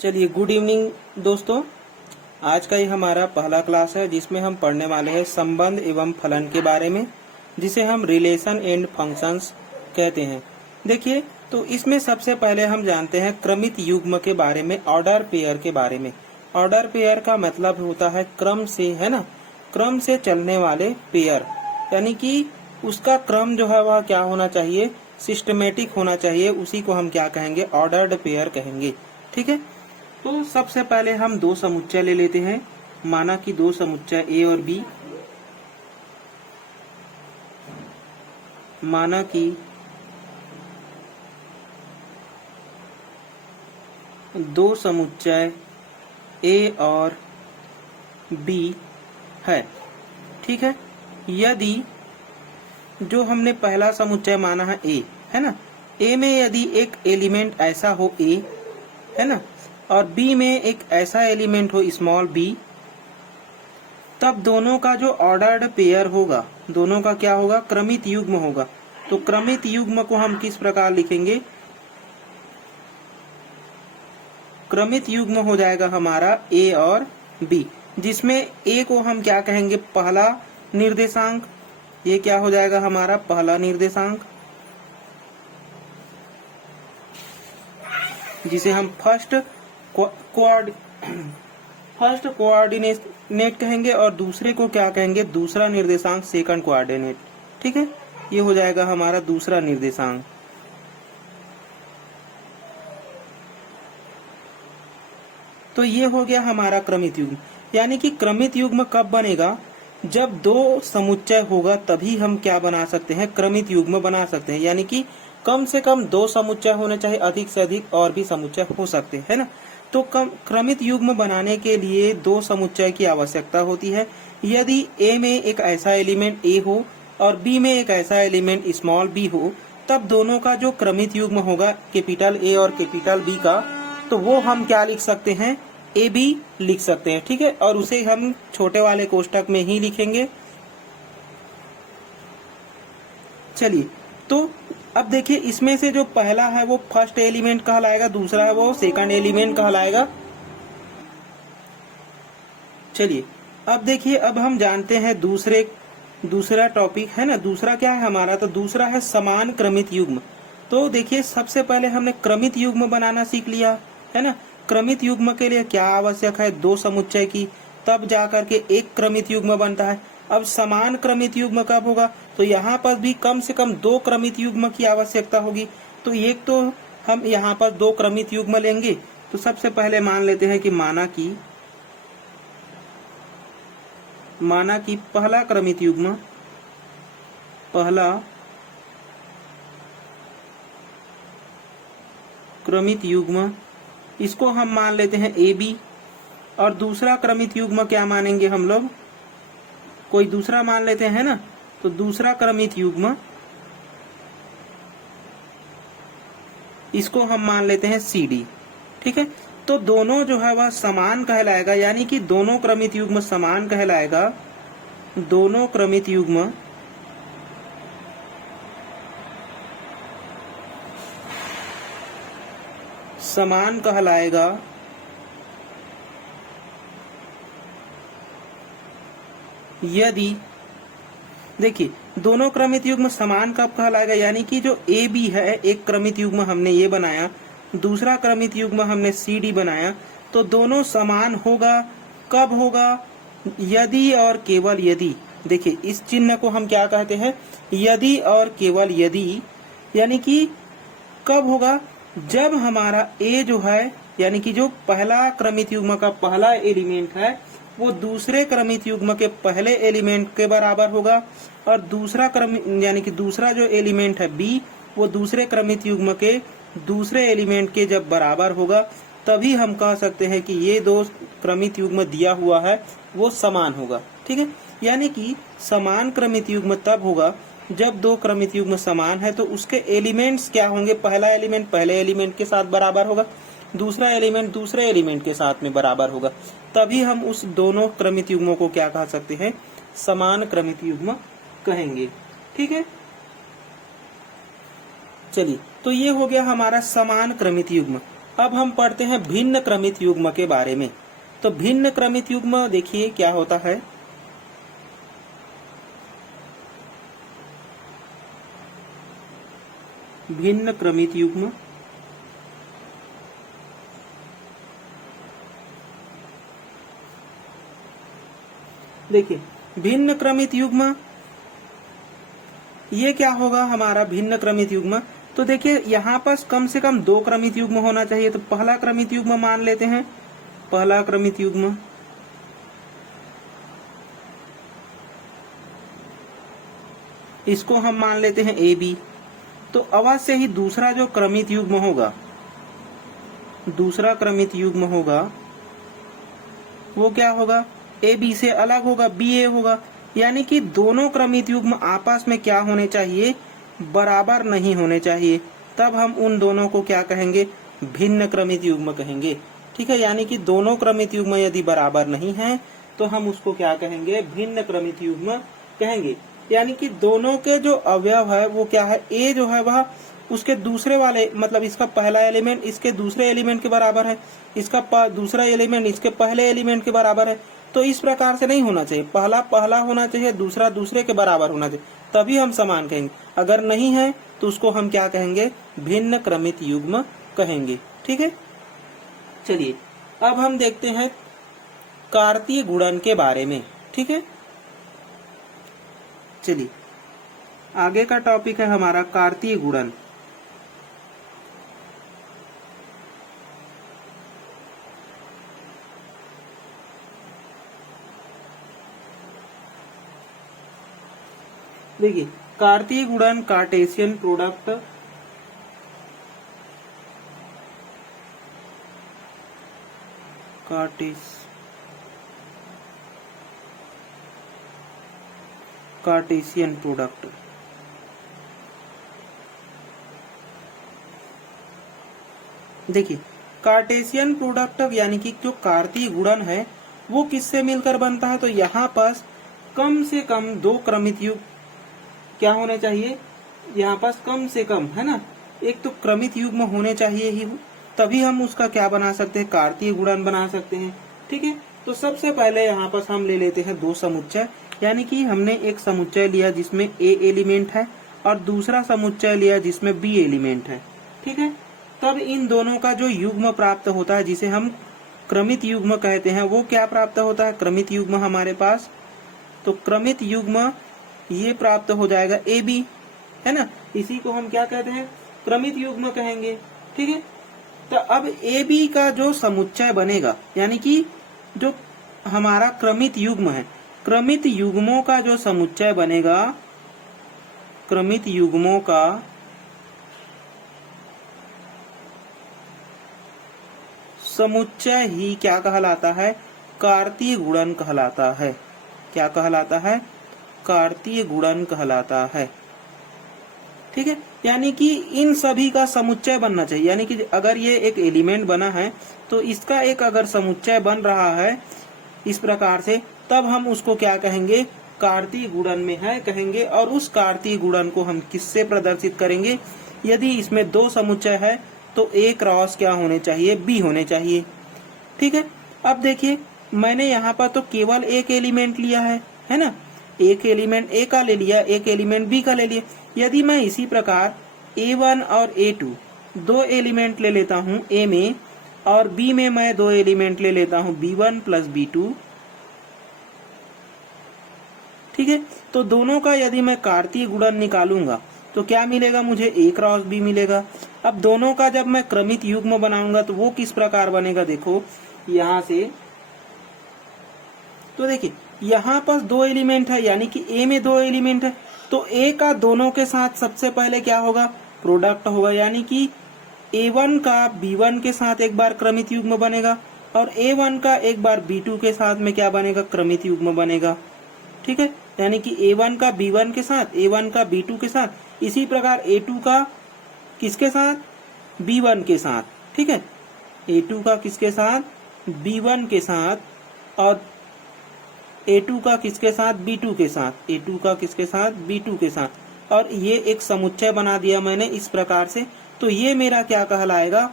चलिए, good evening दोस्तों। आज का ये हमारा पहला क्लास है जिसमें हम पढ़ने वाले हैं संबंध एवं फलन के बारे में, जिसे हम रिलेशन एंड फंक्शंस कहते हैं। देखिए, तो इसमें सबसे पहले हम जानते हैं क्रमित युग्म के बारे में, ऑर्डर पेयर के बारे में। ऑर्डर पेयर का मतलब होता है क्रम से, है ना, क्रम से चलने वाले पेयर, यानी कि उसका क्रम जो है वह क्या होना चाहिए, सिस्टमेटिक होना चाहिए। उसी को हम क्या कहेंगे, ऑर्डर्ड पेयर कहेंगे। ठीक है, तो सबसे पहले हम दो समुच्चय ले लेते हैं। माना कि दो समुच्चय ए और बी, माना कि दो समुच्चय ए और बी है। ठीक है, यदि जो हमने पहला समुच्चय माना है ए, है ना, ए में यदि एक एलिमेंट ऐसा हो ए, है ना, और बी में एक ऐसा एलिमेंट हो स्मॉल बी, तब दोनों का जो ऑर्डर्ड पेयर होगा, दोनों का क्या होगा, क्रमित युग्म होगा। तो क्रमित युग्म को हम किस प्रकार लिखेंगे, क्रमित युग्म हो जाएगा हमारा ए और बी, जिसमें ए को हम क्या कहेंगे, पहला निर्देशांक। ये क्या हो जाएगा हमारा पहला निर्देशांक, जिसे हम फर्स्ट कोऑर्डिनेट कहेंगे, और दूसरे को क्या कहेंगे, दूसरा निर्देशांक, सेकंड कोऑर्डिनेट। ठीक है, ये हो जाएगा हमारा दूसरा निर्देशांक। तो ये हो गया हमारा क्रमित युग्म। यानी कि क्रमित युग्म कब बनेगा, जब दो समुच्चय होगा तभी हम क्या बना सकते हैं, क्रमित युग्म बना सकते हैं। यानी कि कम से कम दो समुच्चय होने चाहिए, अधिक से अधिक और भी समुच्चय हो सकते हैं, है ना। तो क्रमित युग्म बनाने के लिए दो समुच्चय की आवश्यकता होती है। यदि ए में एक ऐसा एलिमेंट ए हो और बी में एक ऐसा एलिमेंट स्मॉल बी हो, तब दोनों का जो क्रमित युग्म होगा कैपिटल ए और कैपिटल बी का, तो वो हम क्या लिख सकते हैं, ए बी लिख सकते हैं। ठीक है, और उसे हम छोटे वाले कोष्टक में ही लिखेंगे। चलिए, तो अब देखिए, इसमें से जो पहला है वो फर्स्ट एलिमेंट कहलाएगा, दूसरा है वो सेकंड एलिमेंट कहलाएगा। चलिए, अब देखिए, अब हम जानते हैं दूसरा टॉपिक है ना, दूसरा क्या है हमारा, तो दूसरा है समान क्रमित युग्म। तो देखिए, सबसे पहले हमने क्रमित युग्म बनाना सीख लिया, है ना। क्रमित युग्म के लिए क्या आवश्यक है, दो समुच्चय की, तब जाकर के एक क्रमित युग्म बनता है। अब समान क्रमित युग्म कब होगा, तो यहाँ पर भी कम से कम दो क्रमित युग्म की आवश्यकता होगी। तो एक तो हम यहाँ पर दो क्रमित युग्म लेंगे। तो सबसे पहले मान लेते हैं कि माना कि पहला क्रमित युग्म, पहला क्रमित युग्म, इसको हम मान लेते हैं ए बी, और दूसरा क्रमित युग्म क्या मानेंगे हम लोग, कोई दूसरा मान लेते हैं ना, तो दूसरा क्रमित युग्म इसको हम मान लेते हैं सी डी। ठीक है, तो दोनों जो है वह समान कहलाएगा, यानी कि दोनों क्रमित युग्म समान कहलाएगा, दोनों क्रमित युग्म समान कहलाएगा यदि, देखिए, दोनों क्रमित युग्म समान कब कहलाएगा, यानी कि जो ए बी है, एक क्रमित युग्म हमने ये बनाया, दूसरा क्रमित युग्म हमने सी डी बनाया, तो दोनों समान होगा। कब होगा, यदि और केवल यदि। देखिए, इस चिन्ह को हम क्या कहते हैं, यदि और केवल यदि। यानी कि कब होगा, जब हमारा ए जो है, यानी कि जो पहला क्रमित युग्म का पहला एलिमेंट है, वो दूसरे क्रमित युग्म के पहले एलिमेंट के बराबर होगा, और दूसरा यानी कि दूसरा जो एलिमेंट है बी, वो दूसरे क्रमित युग्म के दूसरे एलिमेंट के जब बराबर होगा, तभी हम कह सकते हैं कि ये दो क्रमित युग्म दिया हुआ है वो समान होगा। ठीक है, यानी कि समान क्रमित युग्म तब होगा जब दो क्रमित युग्म समान है, तो उसके एलिमेंट्स क्या होंगे, पहला एलिमेंट पहले एलिमेंट के साथ बराबर होगा, दूसरा एलिमेंट दूसरे एलिमेंट के साथ में बराबर होगा, तभी हम उस दोनों क्रमित युग्मों को क्या कह सकते हैं, समान क्रमित युग्म कहेंगे। ठीक है, चलिए, तो ये हो गया हमारा समान क्रमित युग्म। अब हम पढ़ते हैं भिन्न क्रमित युग्म के बारे में। तो भिन्न क्रमित युग्म देखिए क्या होता है। भिन्न क्रमित युग्म देखिए, भिन्न क्रमित युग्म ये क्या होगा हमारा भिन्न क्रमित युग्म। तो देखिए यहाँ पर कम से कम दो क्रमित युग्म होना चाहिए। तो पहला क्रमित युग्म मान लेते हैं, पहला क्रमित युग्म, इसको हम मान लेते हैं ए बी। तो अवश्य ही दूसरा जो क्रमित युग्म होगा, दूसरा क्रमित युग्म होगा वो क्या होगा, ए बी से अलग होगा, बी ए होगा। यानी कि दोनों क्रमित युग्म आपस में क्या होने चाहिए, बराबर नहीं होने चाहिए। तब हम उन दोनों को क्या कहेंगे, भिन्न क्रमित युग्म कहेंगे। ठीक है, यानी कि दोनों क्रमित युग्म यदि बराबर नहीं है तो हम उसको क्या कहेंगे, भिन्न क्रमित युग्म कहेंगे। यानी कि दोनों के जो अवयव है वो क्या है, ए जो है वह उसके दूसरे वाले, मतलब इसका पहला एलिमेंट इसके दूसरे एलिमेंट के बराबर है, इसका दूसरा एलिमेंट इसके पहले एलिमेंट के बराबर है। तो इस प्रकार से नहीं होना चाहिए, पहला पहला होना चाहिए, दूसरा दूसरे के बराबर होना चाहिए, तभी हम समान कहेंगे। अगर नहीं है तो उसको हम क्या कहेंगे, भिन्न क्रमित युग्म कहेंगे। ठीक है, चलिए अब हम देखते हैं कार्तीय गुणन के बारे में। ठीक है, चलिए आगे का टॉपिक है हमारा कार्तीय गुणन। देखिए कार्तीय गुणन, कार्टेशियन प्रोडक्ट, कार्टेशियन प्रोडक्ट। देखिए कार्टेशियन प्रोडक्ट यानी कि जो कार्तीय गुणन है वो किससे मिलकर बनता है। तो यहाँ पास कम से कम दो क्रमित युग्म क्या होने चाहिए, यहाँ पास कम से कम है ना, एक तो क्रमित युग्म होने चाहिए ही, तभी हम उसका क्या बना सकते हैं, कार्तीय गुणन बना सकते हैं। ठीक है, तो सबसे पहले यहाँ पास हम ले लेते हैं दो समुच्चय। यानी कि हमने एक समुच्चय लिया जिसमें ए एलिमेंट है और दूसरा समुच्चय लिया जिसमें बी एलिमेंट है। ठीक है, तब इन दोनों का जो युग्म प्राप्त होता है जिसे हम क्रमित युग्म कहते हैं, वो क्या प्राप्त होता है, क्रमित युग्म हमारे पास। तो क्रमित युग्म ये प्राप्त हो जाएगा ए बी, है ना, इसी को हम क्या कहते हैं, क्रमित युग्म कहेंगे। ठीक है, तो अब ए बी का जो समुच्चय बनेगा, यानी कि जो हमारा क्रमित युग्म है, क्रमित युग्मों का जो समुच्चय बनेगा, क्रमित युग्मों का समुच्चय ही क्या कहलाता है, कार्तीय गुणन कहलाता है। क्या कहलाता है, कार्तीय गुणन कहलाता है। ठीक है, यानी कि इन सभी का समुच्चय बनना चाहिए। यानी कि अगर ये एक एलिमेंट बना है तो इसका एक अगर समुच्चय बन रहा है इस प्रकार से, तब हम उसको क्या कहेंगे, कार्तीय गुणन में है कहेंगे। और उस कार्तीय गुणन को हम किससे प्रदर्शित करेंगे, यदि इसमें दो समुच्चय है तो ए क्रॉस क्या होने चाहिए, बी होने चाहिए। ठीक है, अब देखिए मैंने यहाँ पर तो केवल एक एलिमेंट लिया है ना, एक एलिमेंट ए का ले लिया, एक एलिमेंट बी का ले लिया। यदि मैं इसी प्रकार A1 और A2 दो एलिमेंट ले लेता हूँ ए में, और बी में मैं दो एलिमेंट ले लेता हूँ B1 प्लस B2। ठीक है, तो दोनों का यदि मैं कार्तीय गुणन निकालूंगा तो क्या मिलेगा मुझे, ए क्रॉस बी मिलेगा। अब दोनों का जब मैं क्रमित युग्म बनाऊंगा तो वो किस प्रकार बनेगा, देखो यहाँ से। तो देखिए यहाँ पर दो एलिमेंट है, यानी कि ए में दो एलिमेंट है, तो ए का दोनों के साथ सबसे पहले क्या होगा, प्रोडक्ट होगा। यानी कि A1 का B1 के साथ एक बार क्रमित युग्म बनेगा और A1 का एक बार B2 के साथ में क्या बनेगा, क्रमित युग्म बनेगा। ठीक है, यानी कि A1 का B1 के साथ, A1 का B2 के साथ, इसी प्रकार A2 का किसके साथ, B1 के साथ। ठीक है, A2 का किसके साथ, B1 के साथ, और A2 का किसके साथ, B2 के साथ, A2 का किसके साथ, B2 के साथ। और ये एक समुच्चय बना दिया मैंने इस प्रकार से। तो ये मेरा क्या कहलाएगा,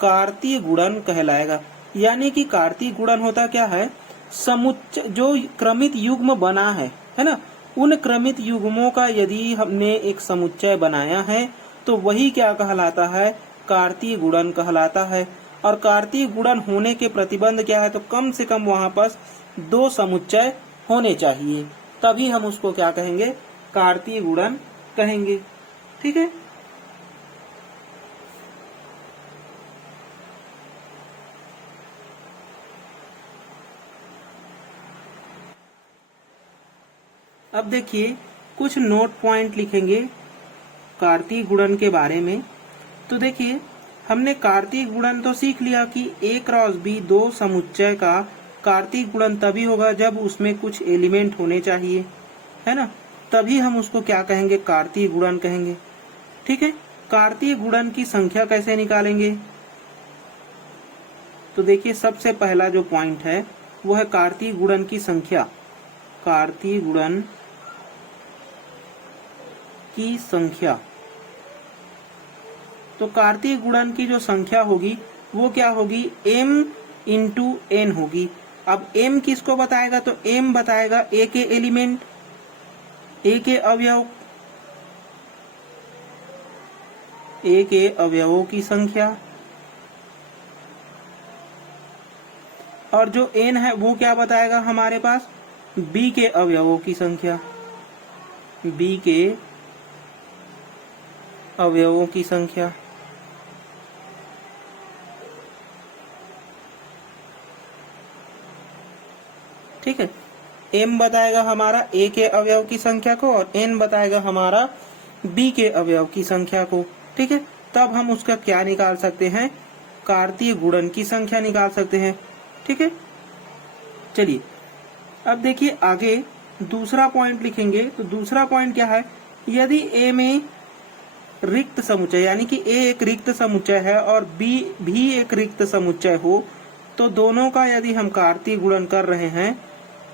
कार्तीय गुणन कहलाएगा। यानी कि कार्तीय गुणन होता क्या है, समुच्चय जो क्रमित युग्म बना है ना, उन क्रमित युग्मों का यदि हमने एक समुच्चय बनाया है तो वही क्या कहलाता है, कार्तीय गुणन कहलाता है। और कार्तीय गुणन होने के प्रतिबंध क्या है, तो कम से कम वहां पर 2 समुच्चय होने चाहिए, तभी हम उसको क्या कहेंगे, कार्तीय गुणन कहेंगे। ठीक है। अब देखिए कुछ नोट पॉइंट लिखेंगे कार्तीय गुणन के बारे में। तो देखिए हमने कार्तीय गुणन तो सीख लिया कि A क्रॉस B 2 समुच्चय का कार्तीय गुणन तभी होगा जब उसमें कुछ एलिमेंट होने चाहिए, है ना, तभी हम उसको क्या कहेंगे, कार्तीय गुणन कहेंगे। ठीक है। कार्तीय गुणन की संख्या कैसे निकालेंगे, तो देखिए सबसे पहला जो पॉइंट है वो है कार्तीय गुणन की संख्या। कार्तीय गुणन की संख्या, तो कार्तीय गुणन की जो संख्या होगी वो क्या होगी, m इंटू n होगी। अब m किसको बताएगा, तो m बताएगा a के एलिमेंट, a के अवयव, a के अवयवों की संख्या। और जो n है वो क्या बताएगा हमारे पास, b के अवयवों की संख्या, b के अवयवों की संख्या। ठीक है। m बताएगा हमारा a के अवयव की संख्या को और n बताएगा हमारा b के अवयव की संख्या को। ठीक है। तब हम उसका क्या निकाल सकते हैं, कार्तीय गुणन की संख्या निकाल सकते हैं। ठीक है। चलिए अब देखिए आगे दूसरा पॉइंट लिखेंगे। तो दूसरा पॉइंट क्या है, यदि a में रिक्त समुच्चय यानी कि a एक रिक्त समुच्चय है और b भी एक रिक्त समुच्चय हो, तो दोनों का यदि हम कार्तीय गुणन कर रहे हैं,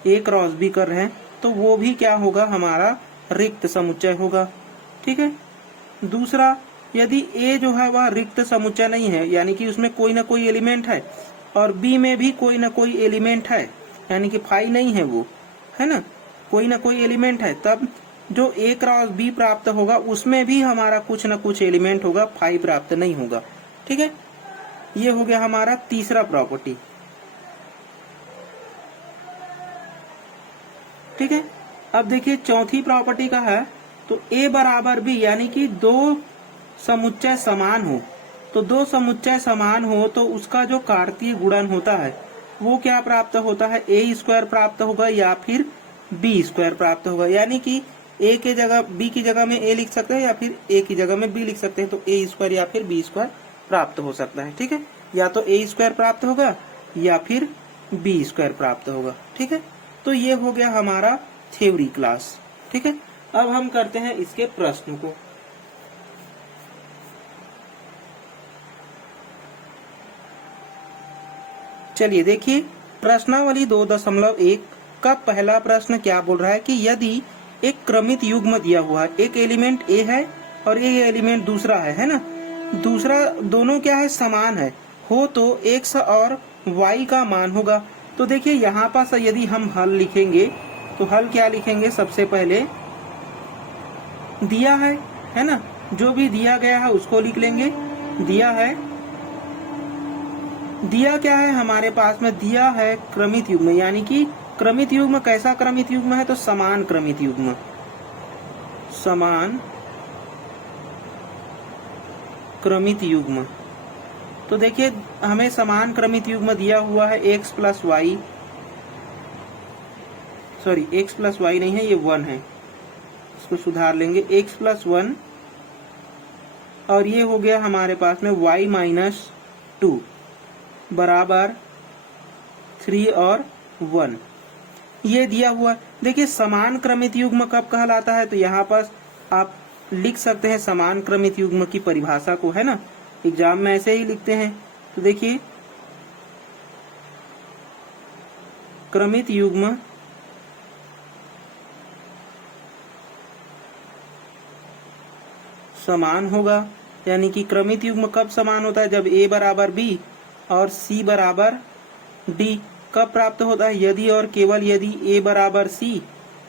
a क्रॉस b कर रहे हैं, तो वो भी क्या होगा, हमारा रिक्त समुच्चय होगा। ठीक है। दूसरा, यदि a जो है वह रिक्त समुच्चय नहीं है, यानी कि उसमें कोई ना कोई एलिमेंट है, और b में भी कोई ना कोई एलिमेंट है, यानी कि फाई नहीं है वो, है ना, कोई ना कोई एलिमेंट है, तब जो a क्रॉस b प्राप्त होगा उसमें भी हमारा कुछ ना कुछ एलिमेंट होगा, फाई प्राप्त नहीं होगा। ठीक है। ये हो गया हमारा तीसरा प्रॉपर्टी। ठीक है। अब देखिए चौथी प्रॉपर्टी का है, तो a बराबर b यानी कि 2 समुच्चय समान हो, तो 2 समुच्चय समान हो तो उसका जो कार्तीय गुणन होता है वो क्या प्राप्त होता है, a स्क्वायर प्राप्त होगा या फिर b स्क्वायर प्राप्त होगा। यानी कि a के जगह b की जगह में a लिख सकते हैं या फिर a की जगह में b लिख सकते हैं, तो a स्क्वायर या फिर b स्क्वायर प्राप्त हो सकता है। ठीक है। या तो a स्क्वायर प्राप्त होगा या फिर b स्क्वायर प्राप्त होगा। ठीक है। तो ये हो गया हमारा थ्योरी क्लास। ठीक है। अब हम करते हैं इसके प्रश्न को। चलिए देखिए प्रश्नावली 2.1 का पहला प्रश्न क्या बोल रहा है कि यदि एक क्रमित युग्म दिया हुआ है, एक एलिमेंट a है और ये एलिमेंट दूसरा है ना, दूसरा दोनों क्या है, समान है हो, तो x और y का मान होगा। तो देखिए यहाँ पर यदि हम हल लिखेंगे तो हल क्या लिखेंगे, सबसे पहले दिया है ना, जो भी दिया गया है उसको लिख लेंगे। दिया है, दिया क्या है हमारे पास में, दिया है क्रमित युग्म, यानी कि क्रमित युग्म कैसा क्रमित युग्म है, तो समान क्रमित युग्म, समान क्रमित युग्म। तो देखिए हमें समान क्रमित युग्म दिया हुआ है x plus y, sorry x plus y नहीं है, ये 1 है, इसको सुधार लेंगे, x प्लस 1, और ये हो गया हमारे पास में y माइनस 2 बराबर 3 और 1, ये दिया हुआ। देखिए समान क्रमित युग्म कब कहलाता है, तो यहाँ पर आप लिख सकते हैं समान क्रमित युग्म की परिभाषा को, है ना, एग्जाम में ऐसे ही लिखते हैं। तो देखिए क्रमित युग्म समान होगा यानी कि क्रमित युग्म कब समान होता है? जब a बराबर b और c बराबर d। कब प्राप्त होता है? यदि और केवल यदि a बराबर c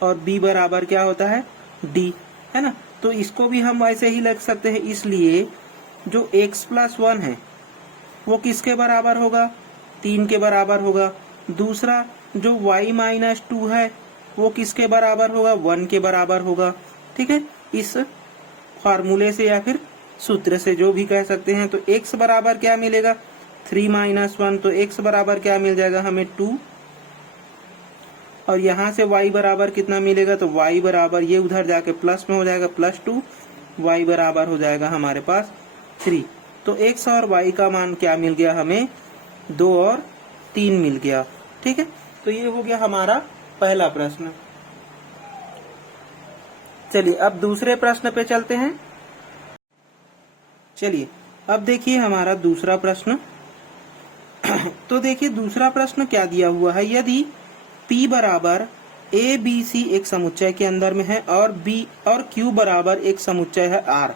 और b बराबर क्या होता है? d, है ना। तो इसको भी हम ऐसे ही लिख सकते हैं, इसलिए जो x+1 है वो किसके बराबर होगा? 3 के बराबर होगा। दूसरा जो y-2 है वो किसके बराबर होगा? 1 के बराबर होगा। ठीक है, इस फॉर्मूले से या फिर सूत्र से जो भी कह सकते हैं। तो x बराबर क्या मिलेगा? 3-1। तो x बराबर क्या मिल जाएगा हमें? 2। और यहाँ से y बराबर कितना मिलेगा? तो y बराबर ये उधर जाके प्लस में हो जाएगा, +2। y बराबर हो जाएगा हमारे पास 3। तो x और y का मान क्या मिल गया हमें? 2 और 3 मिल गया। ठीक है, तो ये हो गया हमारा पहला प्रश्न। चलिए अब दूसरे प्रश्न पे चलते हैं। चलिए अब देखिए हमारा दूसरा प्रश्न। तो देखिए दूसरा प्रश्न क्या दिया हुआ है? यदि P बराबर ABC एक समुच्चय के अंदर में है और B और Q बराबर एक समुच्चय है R।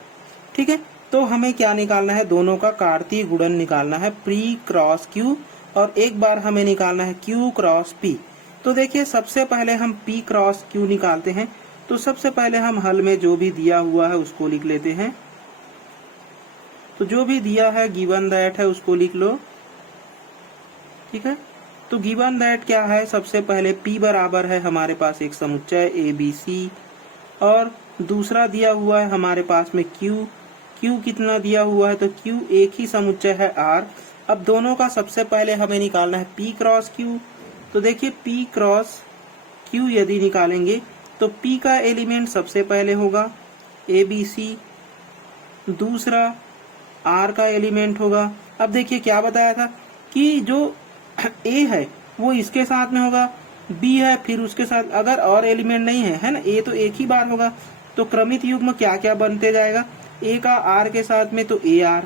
ठीक है, तो हमें क्या निकालना है? दोनों का कार्तीय गुणन निकालना है, P क्रॉस Q, और एक बार हमें निकालना है Q क्रॉस P। तो देखिए सबसे पहले हम P क्रॉस Q निकालते हैं। तो सबसे पहले हम हल में जो भी दिया हुआ है उसको लिख लेते हैं। तो जो भी दिया है गिवन दैट है उसको लिख लो। ठीक है, तो गिवन दैट क्या है? सबसे पहले P बराबर है हमारे पास एक समुच्चय ABC, और दूसरा दिया हुआ है हमारे पास में Q कितना दिया हुआ है? तो Q एक ही समुच्चय है R। अब दोनों का सबसे पहले हमें निकालना है P क्रॉस Q। तो देखिए P क्रॉस Q यदि निकालेंगे तो P का एलिमेंट सबसे पहले होगा ABC, दूसरा R का एलिमेंट होगा। अब देखिए क्या बताया था कि जो A है वो इसके साथ में होगा, B है फिर उसके साथ, अगर और एलिमेंट नहीं है, है ना, A तो एक ही बार होगा। तो क्रमित युग्म क्या क्या बनते जाएगा? A का R के साथ में तो AR,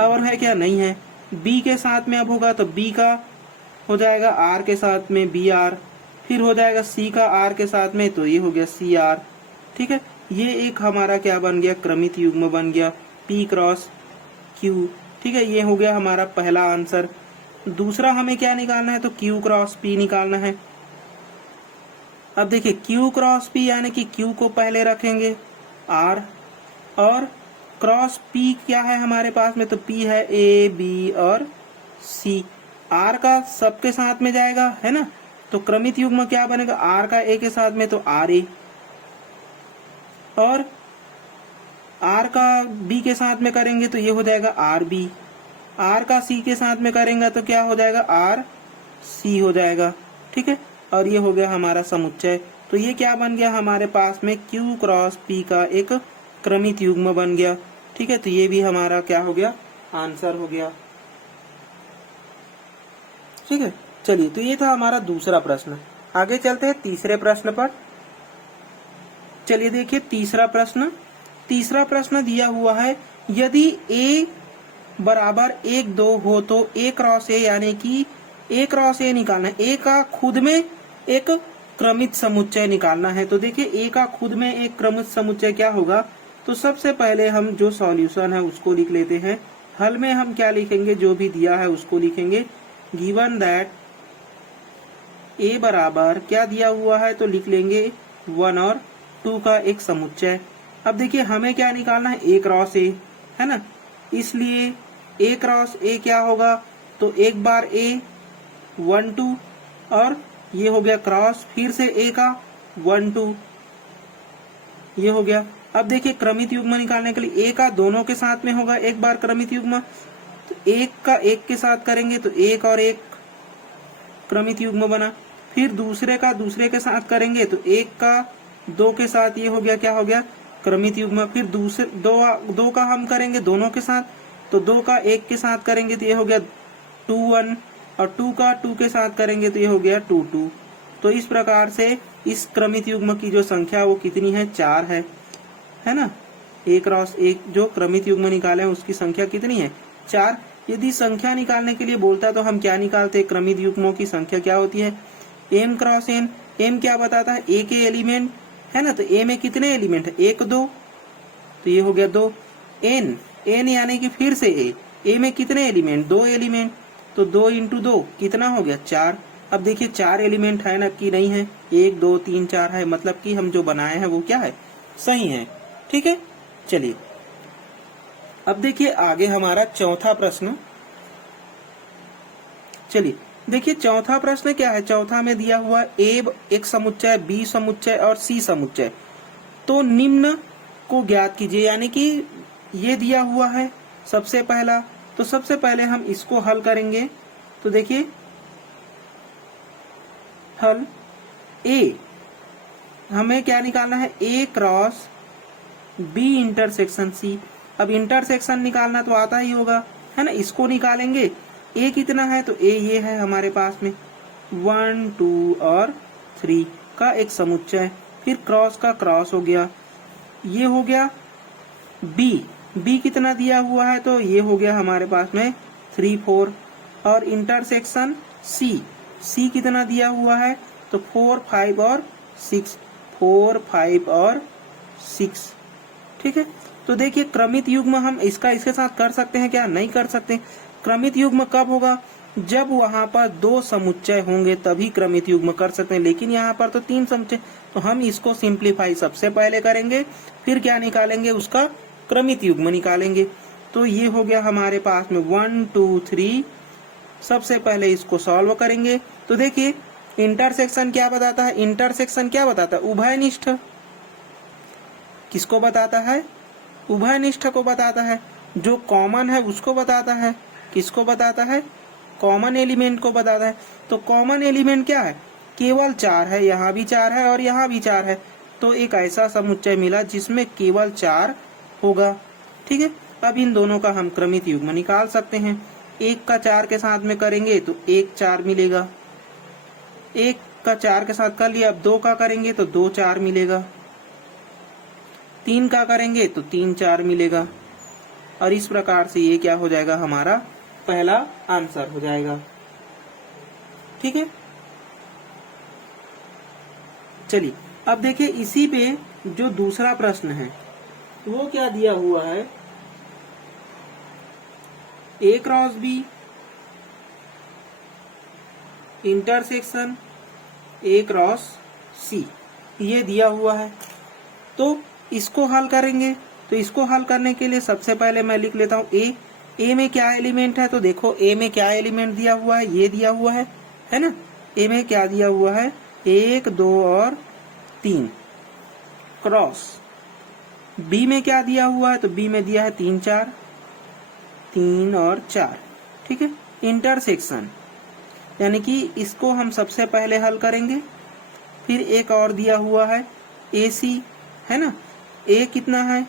और है क्या? नहीं है। B के साथ में अब होगा तो B का हो जाएगा R के साथ में BR, फिर हो जाएगा C का R के साथ में, तो ये हो गया CR। ठीक है, ये एक हमारा क्या बन गया? क्रमित युग्म बन गया P क्रॉस Q। ठीक है, ये हो गया हमारा पहला आंसर। दूसरा हमें क्या निकालना है? तो Q क्रॉस P निकालना है। अब देखिए Q क्रॉस P यानी कि Q को पहले रखेंगे R, और क्रॉस P क्या है हमारे पास में? तो P है A B और C। R का सबके साथ में जाएगा, है ना। तो क्रमित युग्म क्या बनेगा? R का A के साथ में तो RA, और R का B के साथ में करेंगे तो ये हो जाएगा RB, R का C के साथ में करेंगे तो क्या हो जाएगा? RC हो जाएगा। ठीक है, और ये हो गया हमारा समुच्चय। तो ये क्या बन गया हमारे पास में? Q क्रॉस P का एक क्रमित युग्म बन गया। ठीक है, तो ये भी हमारा क्या हो गया? आंसर हो गया। ठीक है, चलिए तो ये था हमारा दूसरा प्रश्न। आगे चलते हैं तीसरे प्रश्न पर। चलिए देखिए तीसरा प्रश्न दिया हुआ है, यदि A बराबर 1-2 हो तो A क्रॉस A, यानी कि A क्रॉस A निकालना है। A का खुद में एक क्रमित समुच्चय निकालना है। तो देखिए A का खुद में एक क्रमित समुच्चय क्या होगा? तो सबसे पहले हम जो सॉल्यूशन है उसको लिख लेते हैं। हल में हम क्या लिखेंगे? जो भी दिया है उसको लिखेंगे। गिवन दैट A बराबर क्या दिया हुआ है? तो लिख लेंगे 1 और 2 का एक समुच्चय। अब देखिए हमें क्या निकालना है? A क्रॉस A, है ना, इसलिए A क्रॉस A क्या होगा? तो एक बार A 1 2, और ये हो गया क्रॉस, फिर से A का 1 2, ये हो गया। अब देखिए क्रमित युग्म निकालने के लिए A का दोनों के साथ में होगा एक बार क्रमित युग्म, तो एक का एक के साथ करेंगे तो एक और एक क्रमित युग्म बना, फिर दूसरे का दूसरे के साथ करेंगे तो एक का दो के साथ, ये हो गया क्या हो गया? क्रमित युग्म। फिर दूसरे दो का हम करेंगे दोनों के साथ, तो 2 का 1 के साथ करेंगे तो ये हो गया 2 1, और 2 का 2 के साथ करेंगे तो ये हो गया 2 2। तो इस प्रकार से इस क्रमित युग्म की जो संख्या वो कितनी है? 4 है ना। A क्रॉस A जो क्रमित युग्म निकाले हैं उसकी संख्या कितनी है? 4। यदि संख्या निकालने के लिए बोलता तो हम क्या निकालते? क्रमित युग्मों की संख्या क्या होती है? M cross N। M क्या बताता है? A के एलिमेंट, है ना। तो A में कितने एलिमेंट है? 1 2, तो ये हो गया 2। एन, एन यानी कि फिर से ए में कितने एलिमेंट, 2 एलिमेंट, तो 2 इंटू 2 कितना हो गया 4। अब देखिए 4 एलिमेंट है ना कि नहीं है, 1 2 3 4 है, मतलब कि हम जो बनाए हैं वो क्या है, सही है। ठीक है, चलिए अब देखिए आगे हमारा चौथा प्रश्न। चलिए देखिए चौथा प्रश्न क्या है, चौथा में दिया हुआ ए एक समुच्चय, बी समुच्चय और सी समुच्चय, तो निम्न को ज्ञात कीजिए। यानी कि ये दिया हुआ है सबसे पहला, तो सबसे पहले हम इसको हल करेंगे। तो देखिए हल ए, हमें क्या निकालना है, ए क्रॉस बी इंटरसेक्शन सी। अब इंटरसेक्शन निकालना तो आता ही होगा, है ना, इसको निकालेंगे। ए कितना है, तो ए ये है हमारे पास में 1 2 और 3 का एक समुच्चय, फिर क्रॉस का क्रॉस हो गया, ये हो गया बी, बी कितना दिया हुआ है, तो ये हो गया हमारे पास में 3 4, और इंटरसेक्शन सी, सी कितना दिया हुआ है, तो 4 5 और 6, 4 5 और 6। ठीक है, तो देखिए क्रमित युग्म हम इसका इसके साथ कर सकते हैं क्या, नहीं कर सकते। क्रमित युग्म कब होगा, जब वहां पर 2 समुच्चय होंगे तभी क्रमित युग्म कर सकते हैं, लेकिन यहाँ पर तो 3 समुच्चय, तो हम इसको सिंप्लीफाई सबसे पहले करेंगे, फिर क्या निकालेंगे, उसका क्रमित युग्म निकालेंगे। तो ये हो गया हमारे पास में 1 2 3, सबसे पहले इसको सॉल्व करेंगे। तो देखिए इंटरसेक्शन क्या बताता है, इंटरसेक्शन क्या बताता है, उभयनिष्ठ, किसको बताता है, उभयनिष्ठ को बताता है, जो कॉमन है उसको बताता है, किसको बताता है, कॉमन एलिमेंट को बताता है। तो कॉमन एलिमेंट क्या है, केवल 4 है, यहाँ भी 4 है और यहाँ भी 4 है, तो एक ऐसा समुच्चय मिला जिसमें केवल 4 होगा। ठीक है, अब इन दोनों का हम क्रमित युग्म निकाल सकते हैं। 1 का 4 के साथ में करेंगे तो 1 4 मिलेगा, 1 का 4 के साथ कर लिया, अब 2 का करेंगे तो 2 4 मिलेगा, 3 का करेंगे तो 3 4 मिलेगा, और इस प्रकार से ये क्या हो जाएगा, हमारा पहला आंसर हो जाएगा। ठीक है, चलिए अब देखिए इसी पे जो दूसरा प्रश्न है वो क्या दिया हुआ है, A cross B intersection A cross C, ये दिया हुआ है। तो इसको हल करेंगे, तो इसको हल करने के लिए सबसे पहले मैं लिख लेता हूँ ए में क्या एलिमेंट है, तो देखो ए में क्या एलिमेंट दिया हुआ है, ये दिया हुआ है ना, ए में क्या दिया हुआ है, 1 2 और 3, क्रॉस बी में क्या दिया हुआ है, तो बी में दिया है 3 4, 3 और 4। ठीक है, इंटरसेक्शन यानी कि इसको हम सबसे पहले हल करेंगे, फिर एक और दिया हुआ है ए सी, है ना, ए कितना है,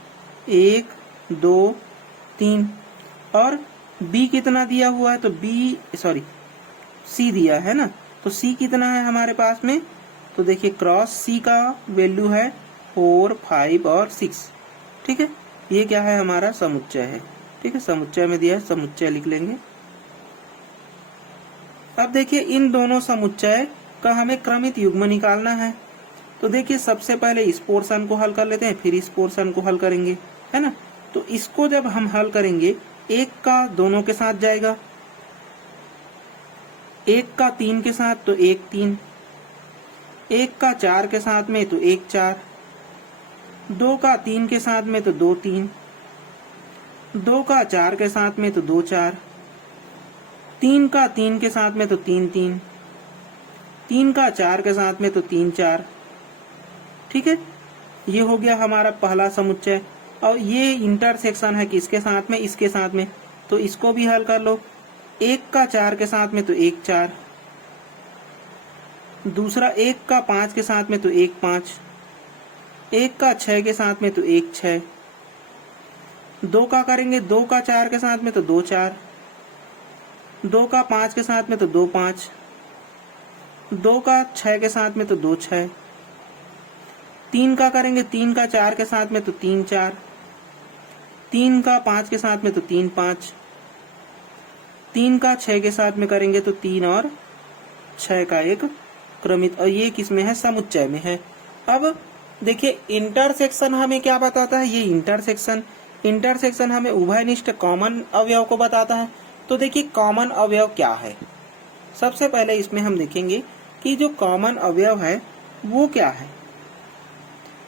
1 2 3, और बी कितना दिया हुआ है, तो बी सॉरी सी दिया है ना, तो सी कितना है हमारे पास में, तो देखिए क्रॉस सी का वैल्यू है 4 5 और 6। ठीक है, ये क्या है, हमारा समुच्चय है। ठीक है, समुच्चय में दिया है, समुच्चय लिख लेंगे। अब देखिए इन दोनों समुच्चय का हमें क्रमित युग्म निकालना है। तो देखिए सबसे पहले इस पोर्शन को हल कर लेते हैं, फिर इस पोर्शन को हल करेंगे, है ना। तो इसको जब हम हल करेंगे, 1 का दोनों के साथ जाएगा, 1 का 3 के साथ तो 1 3, 1 का 4 के साथ में तो 1 4, 2 का 3 के साथ में तो 2 3, 2 का 4 के साथ में तो 2 4, 3 का 3 के साथ में तो 3 3, 3 का 4 के साथ में तो 3 4। ठीक है, ये हो गया हमारा पहला समुच्चय। और ये इंटरसेक्शन है किसके साथ में, इसके साथ में, तो इसको भी हल कर लो। 1 का 4 के साथ में तो 1 4, दूसरा 1 का 5 के साथ में तो 1 5, 1 का 6 के साथ में तो 1 6, 2 का करेंगे 2 का 4 के साथ में तो 2 4, 2 का 5 के साथ में तो 2 5, 2 का 6 के साथ में तो 2 6, 3 का करेंगे 3 का 4 के साथ में तो 3 4, 3 का 5 के साथ में तो 3 5, 3 का 6 के साथ में करेंगे तो 3 और 6 का एक क्रमित, और ये किसमें है, समुच्चय में है। अब देखिए इंटरसेक्शन हमें क्या बताता है, ये इंटरसेक्शन इंटरसेक्शन हमें उभयनिष्ठ कॉमन अवयव को बताता है। तो देखिए कॉमन अवयव क्या है। सबसे पहले इसमें हम देखेंगे कि जो कॉमन अवयव है वो क्या है।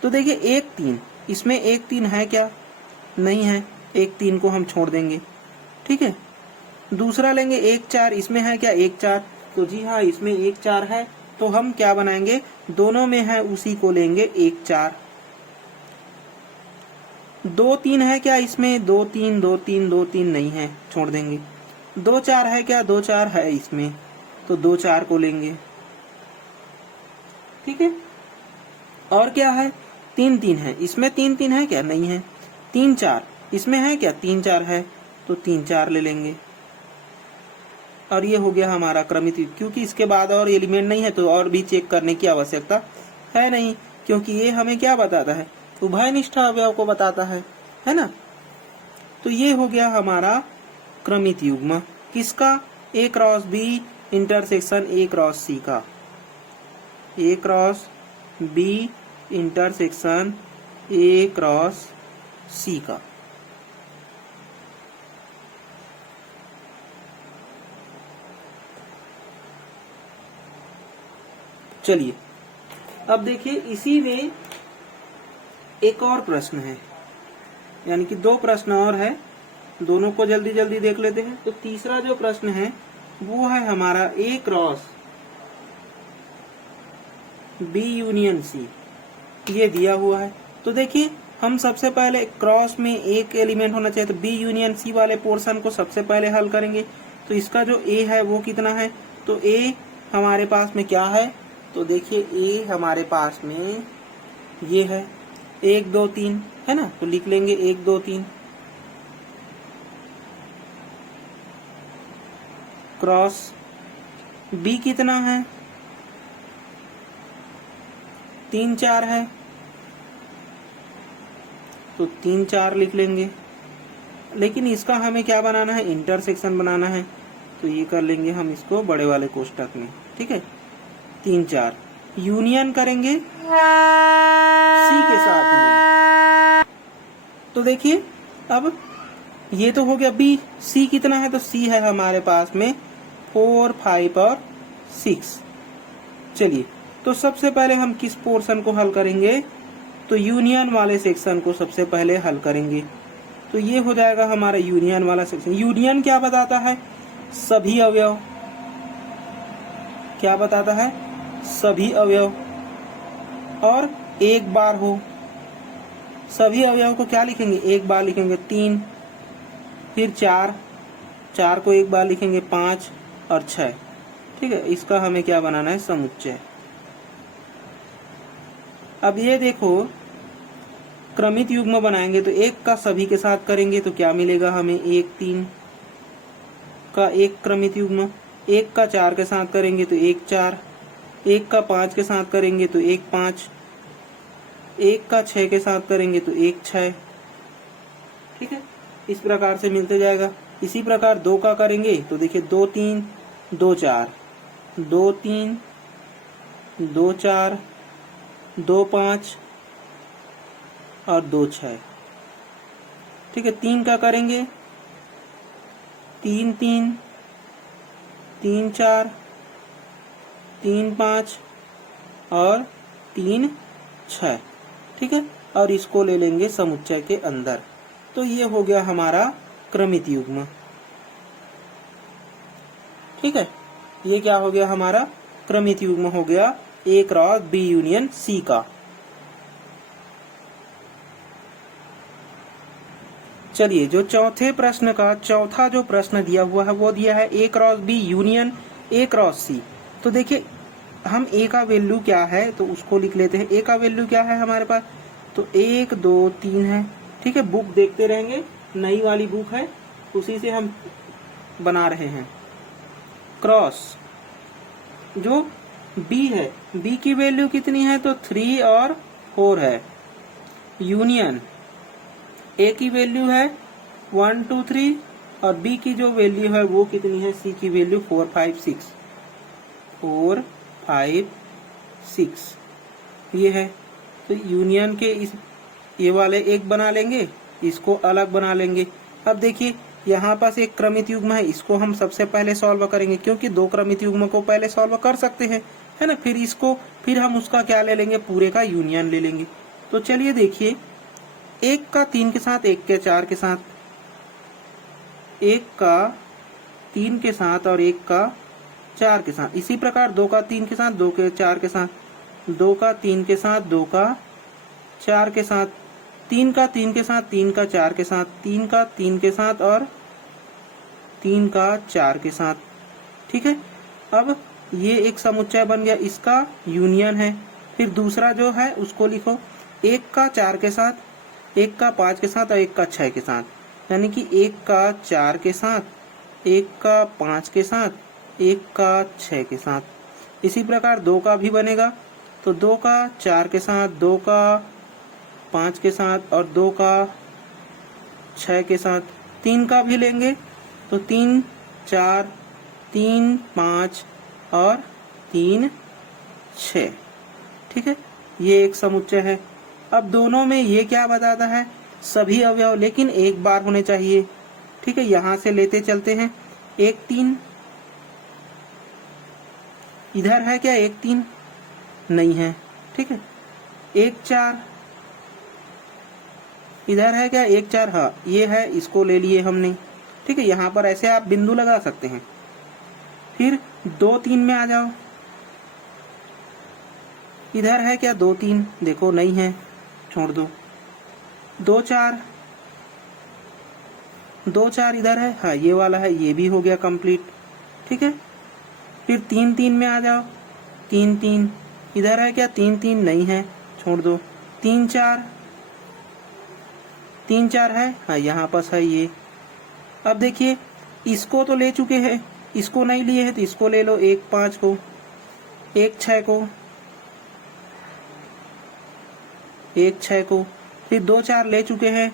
तो देखिए 1 3, इसमें 1 3 है क्या? नहीं है, 1 3 को हम छोड़ देंगे। ठीक है, दूसरा लेंगे 1 4, इसमें है क्या 1 4? तो जी हाँ, इसमें 1 4 है। तो हम क्या बनाएंगे, दोनों में है उसी को लेंगे 1 4। 2 3 है क्या इसमें? 2 3 2 3 2 3 नहीं है, छोड़ देंगे। 2 4 है क्या? 2 4 है इसमें, तो 2 4 को लेंगे। ठीक है, और क्या है? 3 3 है, इसमें 3 3 है क्या? नहीं है। 3 4, इसमें है क्या? 3 4 है, तो 3 4 ले लेंगे। और ये हो गया हमारा क्रमित, क्योंकि इसके बाद और एलिमेंट नहीं है तो और भी चेक करने की आवश्यकता है नहीं, क्योंकि ये हमें क्या बताता है, उभयनिष्ठ अवयव को बताता है ना। तो ये हो गया हमारा क्रमित युग्म, किसका? A cross B intersection A cross C का। A cross B intersection A cross C का। चलिए अब देखिए इसी में एक और प्रश्न है, यानी कि 2 प्रश्न और है, दोनों को जल्दी जल्दी देख लेते हैं। तो तीसरा जो प्रश्न है वो है हमारा A cross B union C, ये दिया हुआ है। तो देखिए हम सबसे पहले क्रॉस में एक एलिमेंट होना चाहिए, तो B यूनियन C वाले पोर्शन को सबसे पहले हल करेंगे। तो इसका जो A है वो कितना है? तो A हमारे पास में क्या है? तो देखिए A हमारे पास में ये है 1 2 3 है ना, तो लिख लेंगे 1 2 3। क्रॉस B कितना है? 3 4 है, तो 3 4 लिख लेंगे। लेकिन इसका हमें क्या बनाना है? इंटरसेक्शन बनाना है, तो ये कर लेंगे हम इसको बड़े वाले कोष्टक में। ठीक है, 3 4 यूनियन करेंगे C के साथ में। तो देखिए अब ये तो हो गया B, C कितना है? तो C है हमारे पास में 4 5 और 6। चलिए तो सबसे पहले हम किस पोर्शन को हल करेंगे? तो यूनियन वाले सेक्शन को सबसे पहले हल करेंगे। तो ये हो जाएगा हमारा यूनियन वाला सेक्शन। यूनियन क्या बताता है? सभी अवयव। क्या बताता है? सभी अवयव, और एक बार हो। सभी अवयव को क्या लिखेंगे? एक बार लिखेंगे। 3, फिर 4, 4 को एक बार लिखेंगे। 5 और 6। ठीक है, इसका हमें क्या बनाना है? समुच्चय। अब ये देखो क्रमित युग्म बनाएंगे तो 1 का सभी के साथ करेंगे तो क्या मिलेगा हमें? 1 3 का 1 क्रमित युग्म। 1 का 4 के साथ करेंगे तो 1 4। 1 का 5 के साथ करेंगे तो 1 5। 1 का 6 के साथ करेंगे तो 1 6। ठीक है, इस प्रकार से मिलते जाएगा। इसी प्रकार 2 का करेंगे तो देखिए 2 3 2 4, 2 3 2 4 2 5 और 2 6। ठीक है, 3 का करेंगे 3 3 3 4 3 5 और 3 6। ठीक है, और इसको ले लेंगे समुच्चय के अंदर। तो ये हो गया हमारा क्रमित युग्म। ठीक है, ये क्या हो गया? हमारा क्रमित युग्म हो गया A cross B union C का। चलिए जो चौथे प्रश्न का चौथा जो प्रश्न दिया हुआ है वो दिया है A cross B union A cross C। तो देखिए हम A का वैल्यू क्या है तो उसको लिख लेते हैं। A का वैल्यू क्या है हमारे पास? तो 1 2 3 है। ठीक है, बुक देखते रहेंगे, नई वाली बुक है, उसी से हम बना रहे हैं। क्रॉस जो B है, B की वैल्यू कितनी है? तो 3 और 4 है। यूनियन A की वैल्यू है 1 2 3 और B की जो वैल्यू है वो कितनी है? C की वैल्यू 4 5 6 4 5 6 ये है। तो यूनियन के इस ये वाले एक बना लेंगे इसको अलग बना लेंगे। अब देखिए यहाँ पास एक क्रमित युग्म है, इसको हम सबसे पहले सॉल्व करेंगे क्योंकि दो क्रमित युग्म को पहले सॉल्व कर सकते हैं, है ना। फिर हम उसका क्या ले लेंगे, पूरे का यूनियन ले लेंगे। तो चलिए देखिए, एक का 3 के साथ, एक के 4 के साथ, एक का 3 के साथ और एक का 4 के साथ। इसी प्रकार 2 का 3 के साथ, 2 के 4 के साथ, 2 का 3 के साथ, 2 का 4 के साथ, 3 का 3 के साथ, 3 का 4 के साथ, 3 का 3 के साथ और 3 का 4 के साथ। ठीक है, अब ये एक समुच्चय बन गया, इसका यूनियन है। फिर दूसरा जो है उसको लिखो, एक का 4 के साथ, एक का 5 के साथ और एक का 6 के साथ, यानी कि एक का 4 के साथ, एक का 5 के साथ, एक का 6 के साथ। इसी प्रकार 2 का भी बनेगा, तो 2 का 4 के साथ, 2 का 5 के साथ और 2 का 6 के साथ। 3 का भी लेंगे तो 3 4, 3 5 और 3 6। ठीक है, ये एक समुच्चय है। अब दोनों में ये क्या बताता है, सभी अवयव लेकिन एक बार होने चाहिए। ठीक है, यहां से लेते चलते हैं। 1 3 इधर है क्या, 1 3 नहीं है। ठीक है, 1 4 इधर है क्या, 1 4, हाँ ये है, इसको ले लिए हमने। ठीक है, यहाँ पर ऐसे आप बिंदु लगा सकते हैं। फिर 2 3 में आ जाओ, इधर है क्या 2 3, देखो नहीं है, छोड़ दो। 2 4 इधर है, हाँ ये वाला है, ये भी हो गया कंप्लीट। ठीक है, फिर 3 3 में आ जाओ, 3 3 इधर है क्या, 3 3 नहीं है, छोड़ दो। 3 4 है, हाँ यहाँ पास है ये। अब देखिए, इसको तो ले चुके हैं, इसको नहीं लिए है तो इसको ले लो, 1 5 को, 1 6 को, 1 6 को। फिर 2 4 ले चुके हैं,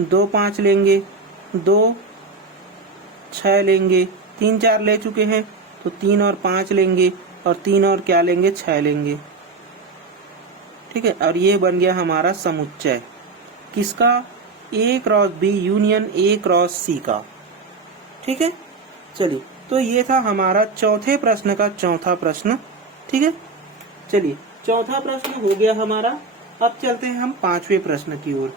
2 5 लेंगे, 2 6 लेंगे। 3 4 ले चुके हैं तो 3 और 5 लेंगे और 3 और क्या लेंगे, 6 लेंगे। ठीक है, और ये बन गया हमारा समुच्चय किसका, A cross B union A cross C का। ठीक है, चलिए तो ये था हमारा चौथे प्रश्न का चौथा प्रश्न। ठीक है, चलिए चौथा प्रश्न हो गया हमारा। अब चलते हैं हम पांचवें प्रश्न की ओर।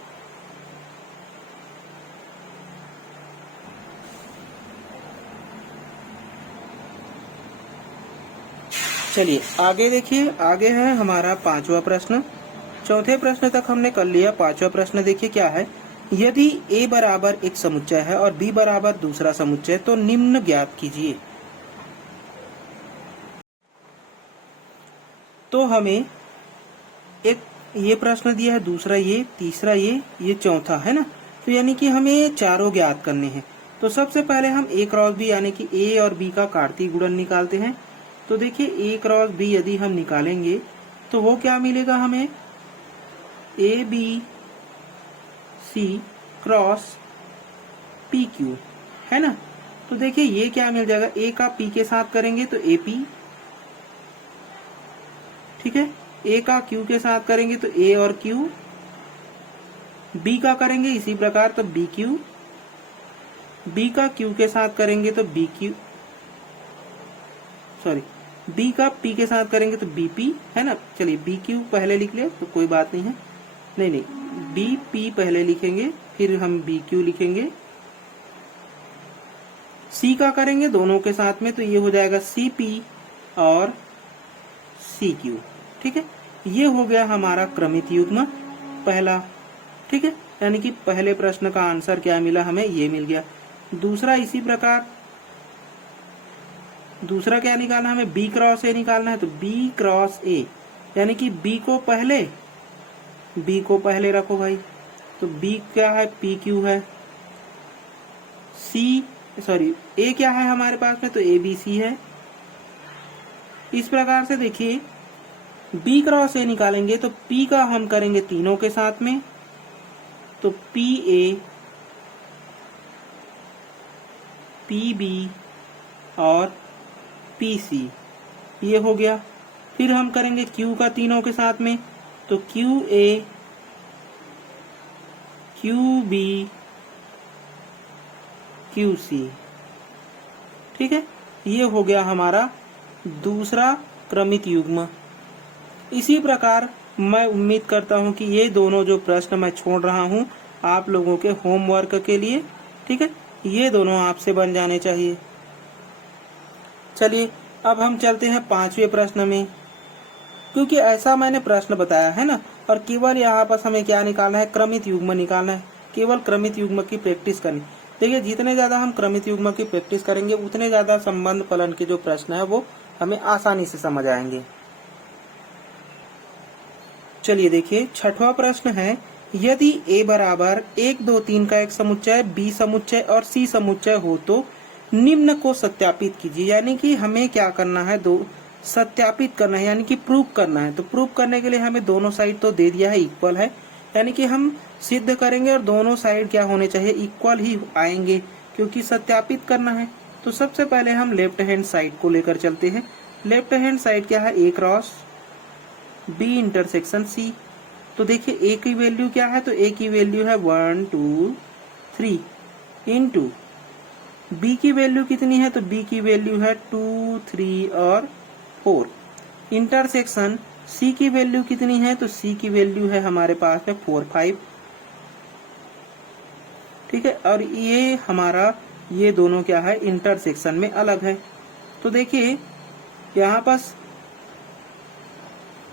चलिए आगे देखिए, आगे है हमारा पांचवा प्रश्न। चौथे प्रश्न तक हमने कर लिया, पांचवा प्रश्न देखिए क्या है। यदि A बराबर एक समुच्चय है और B बराबर दूसरा समुच्चय तो निम्न ज्ञात कीजिए। तो हमें एक ये प्रश्न दिया है, दूसरा ये, तीसरा ये चौथा है ना। तो यानी कि हमें चारों ज्ञात करने हैं। तो सबसे पहले हम A क्रॉस B यानी कि A और B का कार्तीय गुणन निकालते हैं। तो देखिए A क्रॉस B यदि हम निकालेंगे तो वो क्या मिलेगा हमें, AB C क्रॉस PQ, है ना। तो देखिए ये क्या मिल जाएगा, A का P के साथ करेंगे तो AP, ठीक है, A का Q के साथ करेंगे तो A और Q, B का करेंगे इसी प्रकार तो BQ, B का Q के साथ करेंगे तो BQ, सॉरी B का P के साथ करेंगे तो BP, है ना। चलिए BQ पहले लिख ले तो कोई बात नहीं है, नहीं BP पहले लिखेंगे फिर हम BQ लिखेंगे। C का करेंगे दोनों के साथ में तो ये हो जाएगा CP और CQ। ठीक है, ये हो गया हमारा क्रमित युग्म पहला। ठीक है, यानी कि पहले प्रश्न का आंसर क्या मिला हमें, ये मिल गया। दूसरा इसी प्रकार, दूसरा क्या निकालना हमें, B क्रॉस A निकालना है तो B क्रॉस A यानी कि B को पहले रखो भाई। तो B क्या है, PQ है, A क्या है हमारे पास में तो ABC है। इस प्रकार से देखिए B क्रॉस A निकालेंगे तो P का हम करेंगे तीनों के साथ में तो PA, PB और PC, ये हो गया। फिर हम करेंगे Q का तीनों के साथ में तो QA, QB QC। ठीक है, ये हो गया हमारा दूसरा क्रमित युग्म। इसी प्रकार मैं उम्मीद करता हूं कि ये दोनों जो प्रश्न मैं छोड़ रहा हूं आप लोगों के होमवर्क के लिए, ठीक है, ये दोनों आपसे बन जाने चाहिए। चलिए अब हम चलते हैं 5वें प्रश्न में, क्योंकि ऐसा मैंने प्रश्न बताया है ना, और केवल यहाँ पर हमें क्या निकालना है, क्रमित युग्म निकालना है, केवल क्रमित युग्म की प्रैक्टिस करनी। देखिए जितने ज्यादा हम क्रमित युग्म की प्रैक्टिस करेंगे उतने ज्यादा संबंध फलन के जो प्रश्न है वो हमें आसानी से समझ आएंगे। चलिए देखिए 6वां प्रश्न है, यदि A बराबर 1 2 3 का एक समुच्चय, B समुच्चय और C समुच्चय हो तो निम्न को सत्यापित कीजिए। यानी कि हमें क्या करना है, सत्यापित करना है, यानी कि प्रूफ करना है। तो प्रूफ करने के लिए हमें दोनों साइड तो दे दिया है इक्वल है, यानी कि हम सिद्ध करेंगे और दोनों साइड क्या होने चाहिए, इक्वल ही आएंगे, क्योंकि सत्यापित करना है। तो सबसे पहले हम लेफ्ट हैंड साइड को लेकर चलते हैं। लेफ्ट हैंड साइड क्या है, A cross B intersection C। तो देखिए A की वैल्यू क्या है, तो A की वैल्यू है 1 2 3 इंटू B की वैल्यू कितनी है, तो B की वैल्यू है 2 3 और 4। इंटरसेक्शन C की वैल्यू कितनी है, तो C की वैल्यू है हमारे पास में 4 5। ठीक है, और ये हमारा ये दोनों क्या है, इंटरसेक्शन में अलग है। तो देखिए यहाँ पास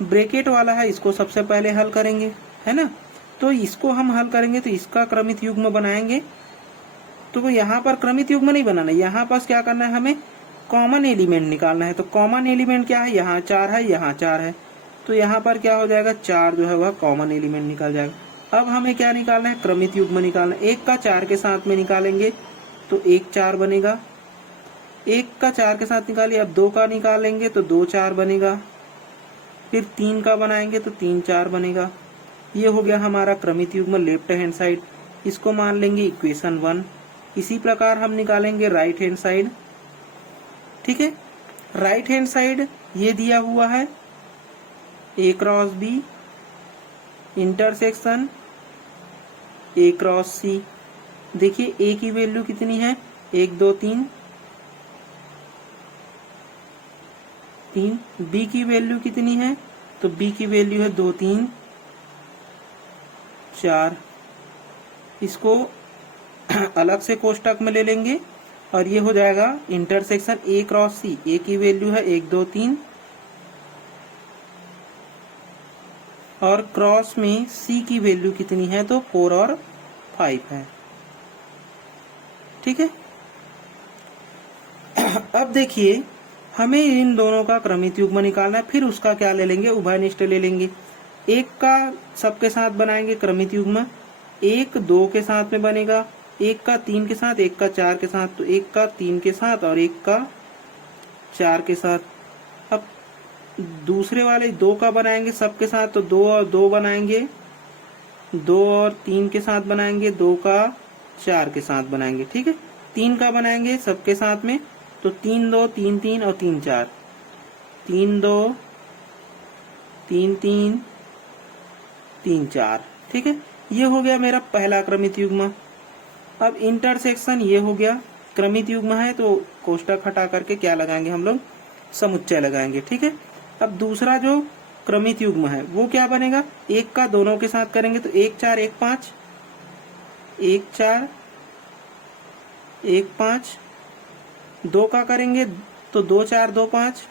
ब्रैकेट वाला है, इसको सबसे पहले हल करेंगे, है ना। तो इसको हम हल करेंगे तो इसका क्रमित युग्म बनाएंगे। तो यहाँ पर क्रमित युग्म नहीं बनाना, यहाँ पास क्या करना है, हमें कॉमन एलिमेंट निकालना है। तो कॉमन एलिमेंट क्या है, यहाँ 4 है, यहाँ 4 है, तो यहाँ पर क्या हो जाएगा, 4 जो है वह कॉमन एलिमेंट निकल जाएगा। अब हमें क्या निकालना है, क्रमित युग्म निकालना है। 1 का 4 के साथ में निकालेंगे तो 1 4 बनेगा, 1 का 4 के साथ निकालिए। अब 2 का निकालेंगे तो 2 4 बनेगा, फिर 3 का बनाएंगे तो 3 4 बनेगा। ये हो गया हमारा क्रमित युग्म लेफ्ट हैंड साइड, इसको मान लेंगे इक्वेशन 1। इसी प्रकार हम निकालेंगे राइट हैंड साइड। ठीक है, राइट हैंड साइड ये दिया हुआ है A cross B intersection A cross C। देखिए A की वैल्यू कितनी है, 1 2 3 3। B की वैल्यू कितनी है, तो B की वैल्यू है 2 3 4। इसको अलग से कोष्टक में ले लेंगे और ये हो जाएगा intersection A cross C। A की वैल्यू है 1 2 3 और क्रॉस में C की वैल्यू कितनी है, तो 4 और 5 है। ठीक है, अब देखिए हमें इन दोनों का क्रमित युग्म निकालना है। फिर उसका क्या ले लेंगे, उभयनिष्ठ ले लेंगे। 1 का सबके साथ बनाएंगे क्रमित युग्म, 1 2 के साथ में बनेगा, 1 का 3 के साथ, 1 का 4 के साथ, तो 1 का 3 के साथ और 1 का 4 के साथ। अब दूसरे वाले 2 का बनाएंगे सबके साथ, तो 2 और 2 बनाएंगे, 2 और 3 के साथ बनाएंगे, 2 का 4 के साथ बनाएंगे। ठीक है, 3 का बनाएंगे सबके साथ में, तो 3 2 3 3 और 3 4, 3 2 3 3 3 4। ठीक है, ये हो गया मेरा पहला क्रमित युग्म। अब इंटरसेक्शन ये हो गया, क्रमित युग्म है तो कोष्टक हटा करके क्या लगाएंगे हम लोग, समुच्चय लगाएंगे। ठीक है, अब दूसरा जो क्रमित युग्म है वो क्या बनेगा, 1 का दोनों के साथ करेंगे तो 1 4 1 5, 1 4 1 5। 2 का करेंगे तो 2 4 2 5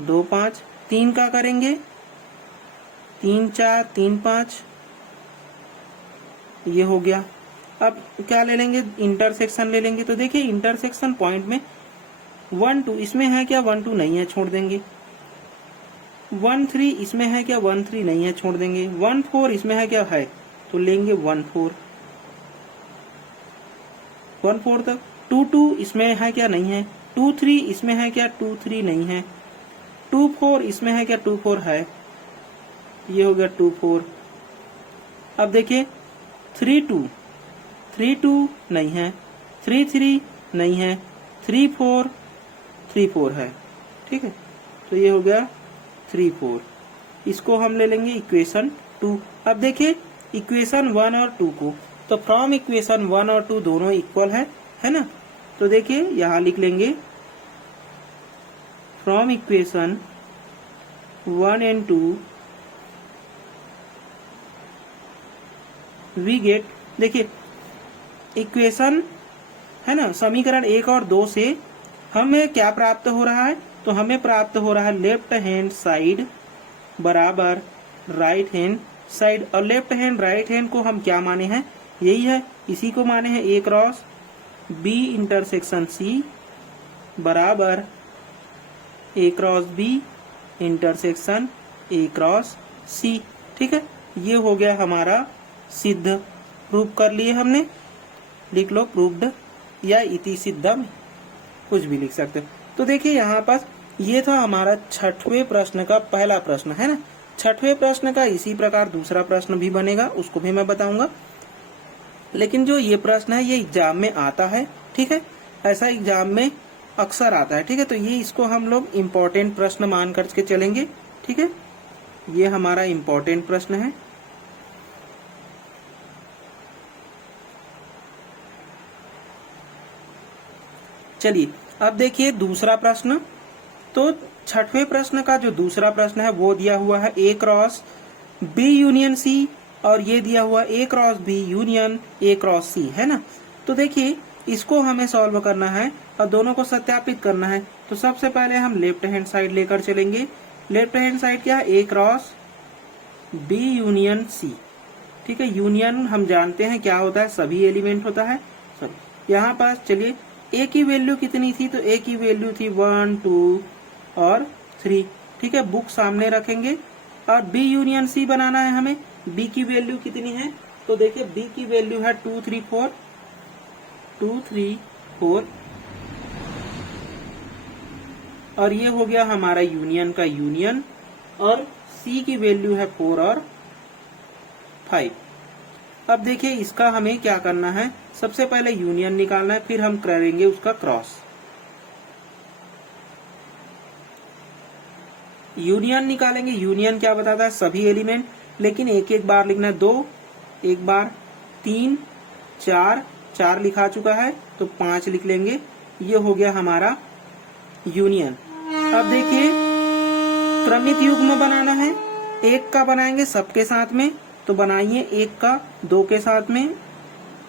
2 5। 3 का करेंगे 3 4 3 5, ये हो गया। अब क्या ले लेंगे, इंटरसेक्शन ले लेंगे। तो देखिए इंटरसेक्शन पॉइंट में 1 2 इसमें है क्या, 1 2 नहीं है, छोड़ देंगे। 1 3 इसमें है क्या, 1 3 नहीं है, छोड़ देंगे। 1 4 इसमें है क्या, है, तो लेंगे 1 4 1 4 तक। 2 2 इसमें है क्या, नहीं है। 2 3 इसमें है क्या, 2 3 नहीं है। 2 4 इसमें है क्या, 2 4 है, ये हो गया 2 4। अब देखिए 3 2 नहीं है, 3 3 नहीं है, 3 4 है। ठीक है, तो ये हो गया 3 4। इसको हम ले लेंगे इक्वेशन 2। अब देखिए इक्वेशन 1 और 2 को, तो फ्रॉम इक्वेशन 1 और 2 दोनों इक्वल है ना। तो देखिए यहां लिख लेंगे from equation 1 and 2 we get, देखिए इक्वेशन है ना, समीकरण 1 और 2 से हमें क्या प्राप्त हो रहा है, तो हमें प्राप्त हो रहा है लेफ्ट हैंड साइड बराबर राइट हैंड साइड। और लेफ्ट हैंड राइट हैंड को हम क्या माने हैं, यही है, इसी को माने हैं A cross B intersection C बराबर A cross B intersection A cross C. ठीक है, ये हो गया हमारा सिद्ध, प्रूव कर लिए हमने। लिख लो प्रूव्ड या इति सिद्धम, कुछ भी लिख सकते हो। तो देखिए यहाँ पर ये था हमारा 6वें प्रश्न का पहला प्रश्न, है ना। 6वें प्रश्न का इसी प्रकार दूसरा प्रश्न भी बनेगा, उसको भी मैं बताऊंगा। लेकिन जो ये प्रश्न है ये एग्जाम में आता है, ठीक है, ऐसा एग्जाम में अक्सर आता है, ठीक है। तो ये इसको हम लोग इम्पोर्टेंट प्रश्न मान करके चलेंगे, ठीक है। ये हमारा इम्पोर्टेंट प्रश्न है। चलिए अब देखिए दूसरा प्रश्न। तो 6वें प्रश्न का जो दूसरा प्रश्न है वो दिया हुआ है A cross B union C, और ये दिया हुआ A cross B union A cross C, है ना। तो देखिए इसको हमें सॉल्व करना है और दोनों को सत्यापित करना है। तो सबसे पहले हम लेफ्ट हैंड साइड लेकर चलेंगे। लेफ्ट हैंड साइड क्या है, ए क्रॉस बी यूनियन सी, ठीक है। यूनियन हम जानते हैं क्या होता है, सभी एलिमेंट होता है। यहाँ पास चलिए ए की वैल्यू कितनी थी, तो ए की वैल्यू थी 1 2 और 3, ठीक है। बुक सामने रखेंगे और बी यूनियन सी बनाना है हमें। बी की वैल्यू कितनी है, तो देखिए बी की वैल्यू है 2 3 4 2 3 4, और ये हो गया हमारा यूनियन का यूनियन। और सी की वैल्यू है 4 और 5। अब देखिए इसका हमें क्या करना है, सबसे पहले यूनियन निकालना है, फिर हम करेंगे उसका क्रॉस। यूनियन निकालेंगे, यूनियन क्या बताता है, सभी एलिमेंट, लेकिन एक एक बार लिखना है। 2 एक बार, 3 4 4 लिखा चुका है तो 5 लिख लेंगे। ये हो गया हमारा यूनियन। अब देखिए क्रमित युग्म बनाना है, एक का बनाएंगे सबके साथ में, तो बनाइए एक का 2 के साथ में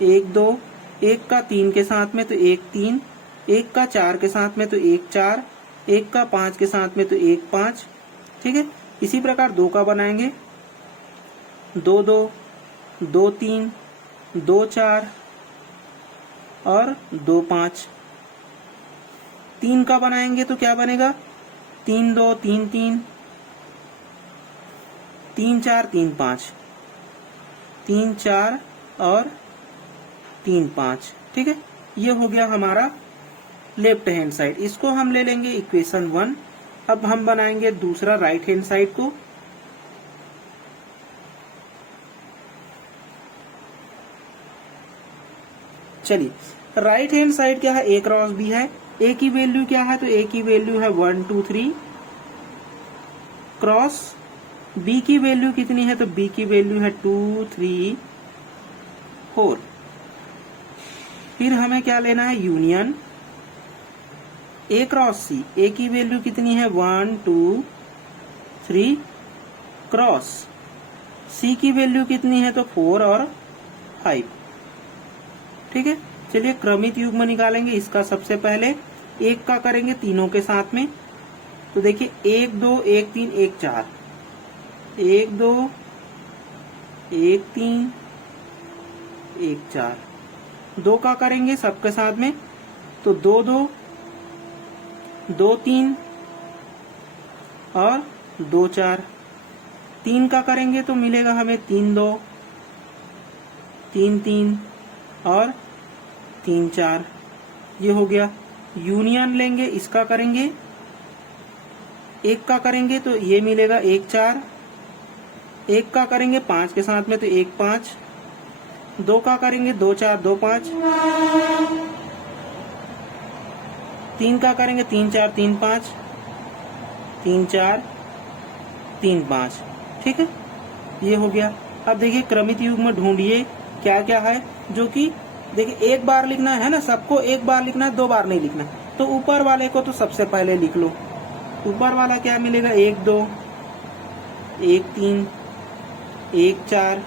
1 2, एक का 3 के साथ में तो 1 3, एक का 4 के साथ में तो 1 4, एक का 5 के साथ में तो 1 5, ठीक है। इसी प्रकार 2 का बनाएंगे 2 2 2 3 2 4 और 2 5। 3 का बनाएंगे तो क्या बनेगा, 3 2 3 3 3 4 3 5, 3 4 और 3 5, ठीक है। ये हो गया हमारा लेफ्ट हैंड साइड। इसको हम ले लेंगे इक्वेशन 1। अब हम बनाएंगे दूसरा राइट हैंड साइड को। चलिए राइट हैंड साइड क्या है, ए क्रॉस बी है। ए की वैल्यू क्या है, तो ए की वैल्यू है 1 2 3 क्रॉस बी की वैल्यू कितनी है, तो बी की वैल्यू है 2 3 4। फिर हमें क्या लेना है, यूनियन ए क्रॉस सी। ए की वैल्यू कितनी है 1 2 3 क्रॉस सी की वैल्यू कितनी है, तो 4 और 5, ठीक है। चलिए क्रमित युग्म निकालेंगे। इसका सबसे पहले एक का करेंगे तीनों के साथ में, तो देखिए 1 2 1 3 1 4, 1 2 1 3 1 4। 2 का करेंगे सबके साथ में, तो 2 2 2 3 और 2 4। 3 का करेंगे तो मिलेगा हमें 3 2 3 3 और 3 4। ये हो गया। यूनियन लेंगे, इसका करेंगे, एक का करेंगे तो ये मिलेगा 1 4, एक का करेंगे 5 के साथ में तो 1 5, 2 का करेंगे 2 4 2 5, 3 का करेंगे 3 4 3 5, 3 4 3 5, ठीक है। ये हो गया। अब देखिए क्रमित युग्म ढूंढिए क्या क्या है, जो कि देखिए एक बार लिखना है ना, सबको एक बार लिखना है, 2 बार नहीं लिखना। तो ऊपर वाले को तो सबसे पहले लिख लो। ऊपर वाला क्या मिलेगा, 1 2 1 3 1 4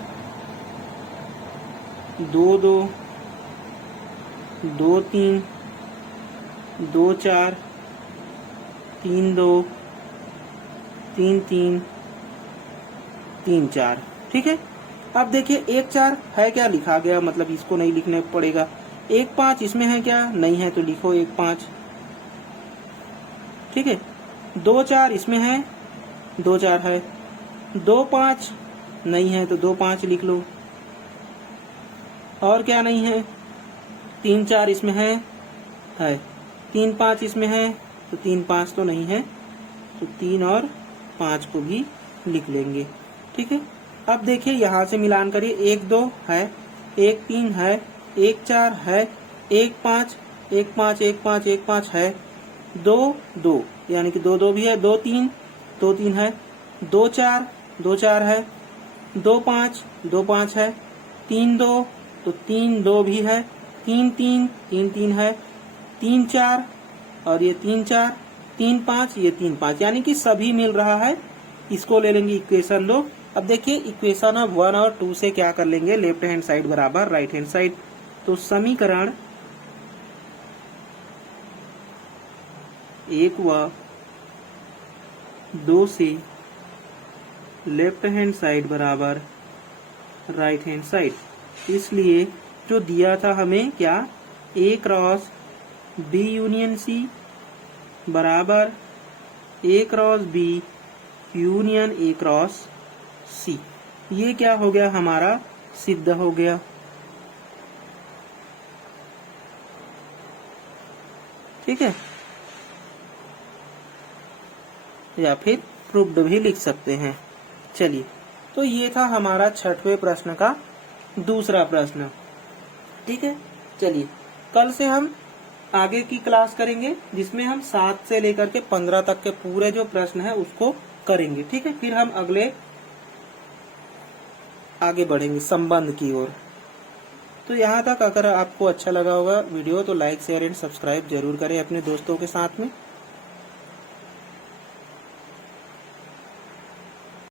2 2 2 3 2 4 3 2 3 3 3 4। ठीक है। अब देखिए 1 4 है क्या, लिखा गया, मतलब इसको नहीं लिखने पड़ेगा। 1 5 इसमें है क्या, नहीं है, तो लिखो 1 5। ठीक है। 2 4 इसमें है, 2 4 है। 2 5 नहीं है, तो 2 5 लिख लो। और क्या नहीं है, 3 4 इसमें है 3 5 इसमें है, तो 3 5 तो नहीं है, तो 3 और 5 को भी लिख लेंगे। ठीक है। अब देखिए यहाँ से मिलान करिए, 1 2 है, 1 3 है, 1 4 है, 1 5 1 5 1 5 1 5 है, 2 2 यानी कि 2 2 भी है, 2 3 है, 2 4 2 4 है, 2 5 2 5 है, 3 2 तो 3 2 भी है, 3 3 है, 3 4 और ये 3 4, 3 5 ये 3 5, यानी कि सभी मिल रहा है। इसको ले लेंगे इक्वेशन 2। अब देखिए इक्वेशन ऑफ 1 और 2 से क्या कर लेंगे, लेफ्ट हैंड साइड बराबर राइट हैंड साइड। तो समीकरण 1 व 2 से लेफ्ट हैंड साइड बराबर राइट हैंड साइड, इसलिए जो दिया था हमें क्या, A cross B union C बराबर A cross B union A cross C। ये क्या हो गया, हमारा सिद्ध हो गया। ठीक है, या फिर प्रूव्ड भी लिख सकते हैं। चलिए, तो ये था हमारा 6वें प्रश्न का दूसरा प्रश्न। ठीक है। चलिए, कल से हम आगे की क्लास करेंगे, जिसमें हम 7 से लेकर के 15 तक के पूरे जो प्रश्न है उसको करेंगे। ठीक है। फिर हम आगे बढ़ेंगे संबंध की ओर। तो यहाँ तक अगर आपको अच्छा लगा होगा वीडियो, तो लाइक शेयर एंड सब्सक्राइब जरूर करें अपने दोस्तों के साथ में।